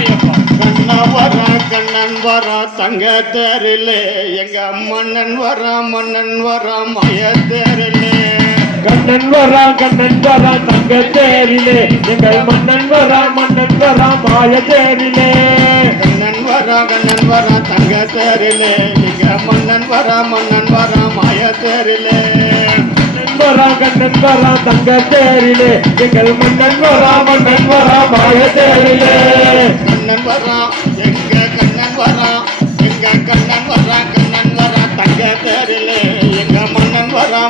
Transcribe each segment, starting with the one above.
கண்ணன் வரா கண்ணன் வரா தங்க தேரிலே எங்க மன்னன் வரா மாய தேரிலே கண்ணன் வரா தங்க தேரிலே எங்கள் மன்னன் வரா மாய தேரிலே கண்ணன் வரா தங்க தேரிலே எங்க மன்னன் வரா மாய தேரிலே கண்ணன் வரா தங்க தேரிலே எங்கள் மன்னன் வரா மாய தேரிலே கண்ணன் வரா எங்க கண்ணன் வரா தங்க தேரிலே எங்க மன்னன் வரா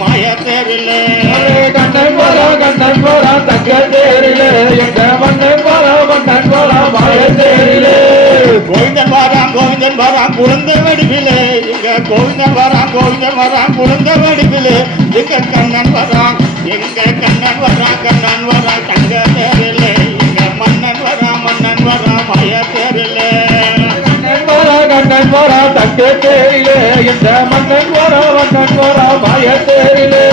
மாய தேரிலே கண்ணன் வரா தங்க தேரிலே எங்க மன்னன் வரா மாய தேரிலே கோவிந்தன் வரான் குழந்தை வடிவிலே எங்க கோவிந்தன் வரான் குழந்தை வடிவிலே எங்க கண்ணன் வரான் தங்க தேரிலே எங்க மன்னன் வரா மாய தேரிலே கண்ணன் வரா தங்க தேரிலே எங்க மன்னன் வரா மாய தேரிலே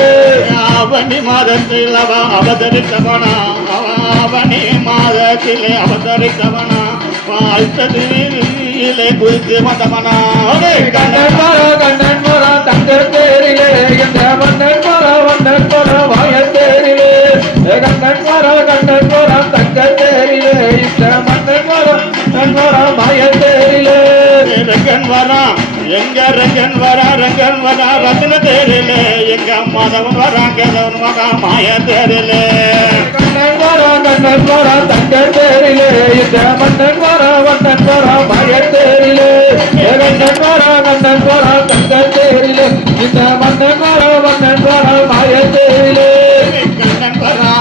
அவனி மாதத்தில் அவதரித்தவனா அவனி மாதத்திலே அவதரித்தவனா வாழ்த்ததிலே குறித்து வந்தவனா கண்ணன் வரா தங்க தேரிலே என்ற மன்னன் வரா மாய தேரிலே கண்ணன் வரா தங்க தேரிலே இந்த மன்னன் வரா மாய தேரிலே ரங்கன் வரா எங்க ரங்கன் வரா ரத்ன தேரிலே எங்க மாதவன் வரா மாய தேரிலே கண்ணன் வரா தங்க தேரிலே இந்த மன்னன் வரா மாய தேரிலே கண்ணன் வரா தங்க தேரிலே இந்த மன்னன் வரா மாய தேரிலே கண்ணன் வரா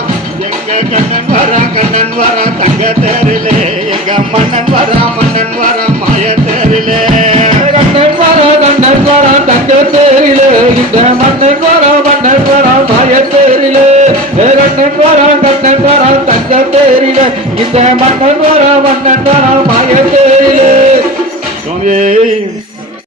எங்க கண்ணன் வரா தங்க தேரிலே எங்க மன்னன் வரா மாய தேரிலே கண்ணன் வரா தங்க தேரிலே இந்த மன்னன் வரா மாய தேரிலே கண்ணன் வரா தங்க தேரிலே இந்த மன்னன் வரா மாய தேரிலே